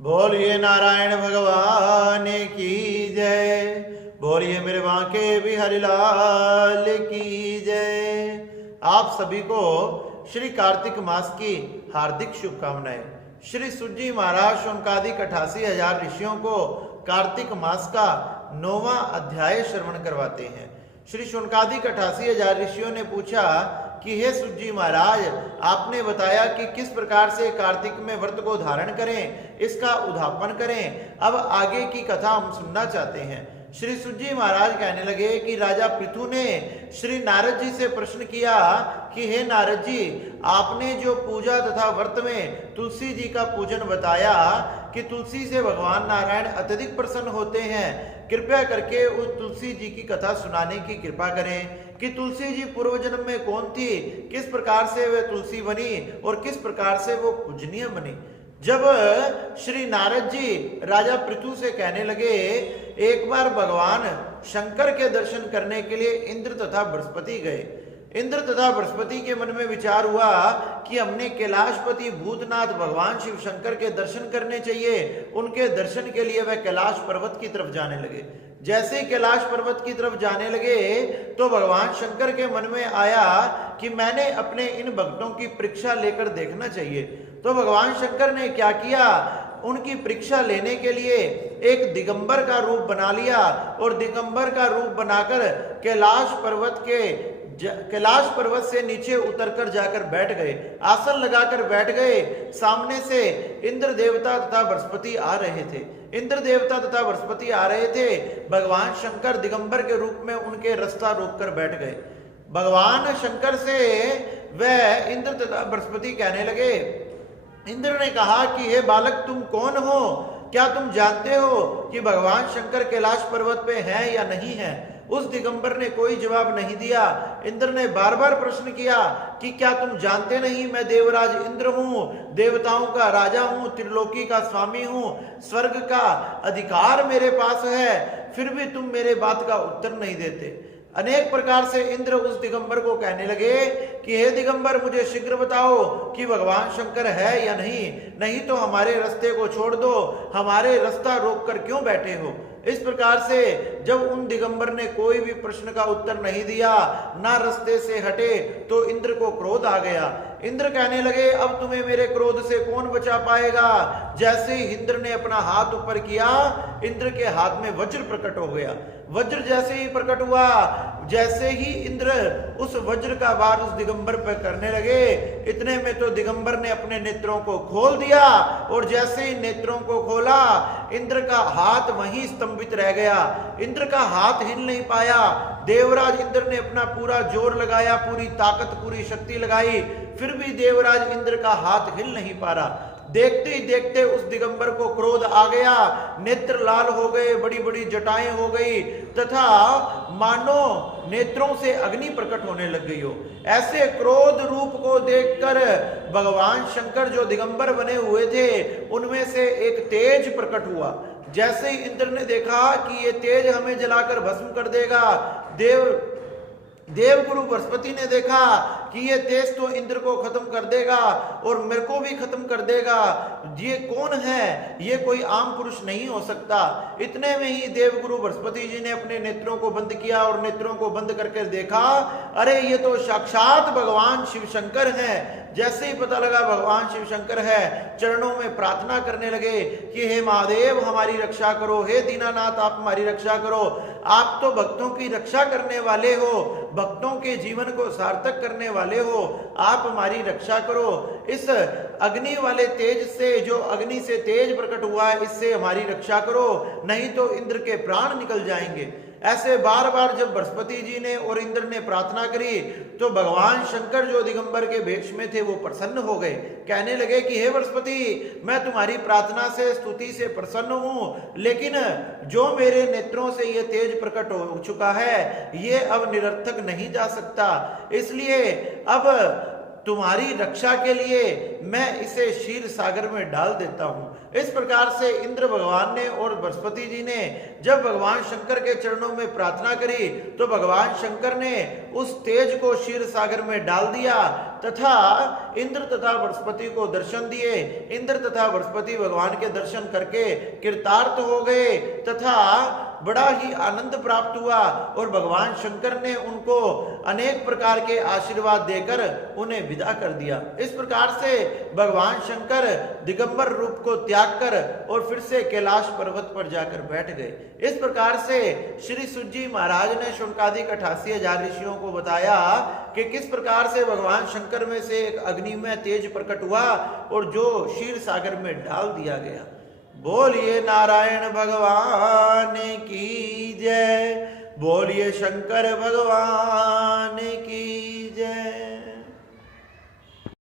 बोलिए नारायण भगवान की जय। बोलिए मेरे बांके बिहारी लाल की जय। आप सभी को श्री कार्तिक मास की हार्दिक शुभकामनाएं। श्री सुजी महाराज शौनकादिक 88,000 ऋषियों को कार्तिक मास का 9वां अध्याय श्रवण करवाते हैं। श्री शौनकादिक 88,000 ऋषियों ने पूछा कि हे सुजी महाराज, आपने बताया कि किस प्रकार से कार्तिक में व्रत को धारण करें, इसका उद्यापन करें। अब आगे की कथा हम सुनना चाहते हैं। श्री सुजी महाराज कहने लगे कि राजा पृथु ने श्री नारद जी से प्रश्न किया कि हे नारद जी, आपने जो पूजा तथा व्रत में तुलसी जी का पूजन बताया कि तुलसी से भगवान नारायण अत्यधिक प्रसन्न होते हैं, कृपया करके उस तुलसी जी की कथा सुनाने की कृपा करें कि तुलसी जी पूर्व जन्म में कौन थी, किस प्रकार से वे तुलसी बनी और किस प्रकार से वो पूजनीय बनी। जब श्री नारद जी राजा पृथु से कहने लगे, एक बार भगवान शंकर के दर्शन करने के लिए इंद्र तथा बृहस्पति गए। इंद्र तथा बृहस्पति के मन में विचार हुआ कि हमने कैलाशपति भूतनाथ भगवान शिव शंकर के दर्शन करने चाहिए। उनके दर्शन के लिए वह कैलाश पर्वत की तरफ जाने लगे। जैसे ही कैलाश पर्वत की तरफ जाने लगे तो भगवान शंकर के मन में आया कि मैंने अपने इन भक्तों की परीक्षा लेकर देखना चाहिए। तो भगवान शंकर ने क्या किया, उनकी परीक्षा लेने के लिए एक दिगंबर का रूप बना लिया और दिगंबर का रूप बनाकर कैलाश पर्वत से नीचे उतरकर जाकर बैठ गए, आसन लगाकर बैठ गए। सामने से इंद्र देवता तथा बृहस्पति आ रहे थे। इंद्र देवता तथा बृहस्पति आ रहे थे। भगवान शंकर दिगंबर के रूप में उनके रास्ता रोककर बैठ गए। भगवान शंकर से वह इंद्र तथा बृहस्पति कहने लगे, इंद्र ने कहा कि हे बालक, तुम कौन हो? क्या तुम जानते हो कि भगवान शंकर कैलाश पर्वत पे हैं या नहीं है? उस दिगंबर ने कोई जवाब नहीं दिया। इंद्र ने बार बार प्रश्न किया कि क्या तुम जानते नहीं मैं देवराज इंद्र हूं, देवताओं का राजा हूं, त्रिलोकी का स्वामी हूं, स्वर्ग का अधिकार मेरे पास है, फिर भी तुम मेरे बात का उत्तर नहीं देते। अनेक प्रकार से इंद्र उस दिगंबर को कहने लगे कि हे दिगंबर, मुझे शीघ्र बताओ कि भगवान शंकर है या नहीं तो हमारे रास्ते को छोड़ दो, हमारे रास्ता रोक कर क्यों बैठे हो। इस प्रकार से जब उन दिगंबर ने कोई भी प्रश्न का उत्तर नहीं दिया, ना रास्ते से हटे, तो इंद्र को क्रोध आ गया। इंद्र कहने लगे, अब तुम्हें मेरे क्रोध से कौन बचा पाएगा। जैसे ही इंद्र ने अपना हाथ ऊपर किया, इंद्र के हाथ में वज्र प्रकट हो गया। वज्र जैसे ही प्रकट हुआ, जैसे ही इंद्र उस वज्र का वार उस दिगंबर पर करने लगे, इतने में तो दिगंबर ने अपने नेत्रों को खोल दिया और जैसे ही नेत्रों को खोला, इंद्र का हाथ वहीं स्तंभित रह गया। इंद्र का हाथ हिल नहीं पाया। देवराज इंद्र ने अपना पूरा जोर लगाया, पूरी ताकत, पूरी शक्ति लगाई, फिर भी देवराज इंद्र का हाथ हिल नहीं पा रहा। देखते ही देखते उस दिगंबर को क्रोध आ गया, नेत्र लाल हो गए, बड़ी बड़ी जटाएं हो गई तथा मानो नेत्रों से अग्नि प्रकट होने लग गई हो। ऐसे क्रोध रूप को देखकर भगवान शंकर जो दिगंबर बने हुए थे, उनमें से एक तेज प्रकट हुआ। जैसे ही इंद्र ने देखा कि ये तेज हमें जलाकर भस्म कर देगा, देवगुरु बृहस्पति ने देखा कि ये तेज तो इंद्र को खत्म कर देगा और मेरे को भी खत्म कर देगा, ये कौन है, ये कोई आम पुरुष नहीं हो सकता। इतने में ही देवगुरु बृहस्पति जी ने अपने नेत्रों को बंद किया और नेत्रों को बंद करके देखा, अरे ये तो साक्षात भगवान शिव शंकर हैं। जैसे ही पता लगा भगवान शिव शंकर है, चरणों में प्रार्थना करने लगे कि हे महादेव हमारी रक्षा करो, हे दीनानाथ आप हमारी रक्षा करो। आप तो भक्तों की रक्षा करने वाले हो, भक्तों के जीवन को सार्थक करने वाले हो, आप हमारी रक्षा करो। इस अग्नि वाले तेज से, जो अग्नि से तेज प्रकट हुआ है, इससे हमारी रक्षा करो, नहीं तो इंद्र के प्राण निकल जाएंगे। ऐसे बार बार जब बृहस्पति जी ने और इंद्र ने प्रार्थना करी तो भगवान शंकर जो दिगंबर के भेष में थे वो प्रसन्न हो गए। कहने लगे कि हे बृहस्पति, मैं तुम्हारी प्रार्थना से, स्तुति से प्रसन्न हूं, लेकिन जो मेरे नेत्रों से ये तेज प्रकट हो चुका है, ये अब निरर्थक नहीं जा सकता। इसलिए अब तुम्हारी रक्षा के लिए मैं इसे क्षीर सागर में डाल देता हूं। इस प्रकार से इंद्र भगवान ने और बृहस्पति जी ने जब भगवान शंकर के चरणों में प्रार्थना करी तो भगवान शंकर ने उस तेज को क्षीर सागर में डाल दिया तथा इंद्र तथा बृहस्पति को दर्शन दिए। इंद्र तथा बृहस्पति भगवान के दर्शन करके कृतार्थ हो गए तथा बड़ा ही आनंद प्राप्त हुआ और भगवान शंकर ने उनको अनेक प्रकार के आशीर्वाद देकर उन्हें विदा कर दिया। इस प्रकार से भगवान शंकर दिगंबर रूप को त्याग कर और फिर से कैलाश पर्वत पर जाकर बैठ गए। इस प्रकार से श्री सुत जी महाराज ने शौनकादिक 88,000 ऋषियों को बताया कि किस प्रकार से भगवान शंकर में से एक अग्निमय तेज प्रकट हुआ और जो क्षीर सागर में डाल दिया गया। बोलिए नारायण भगवान की जय, बोलिए शंकर भगवान की जय।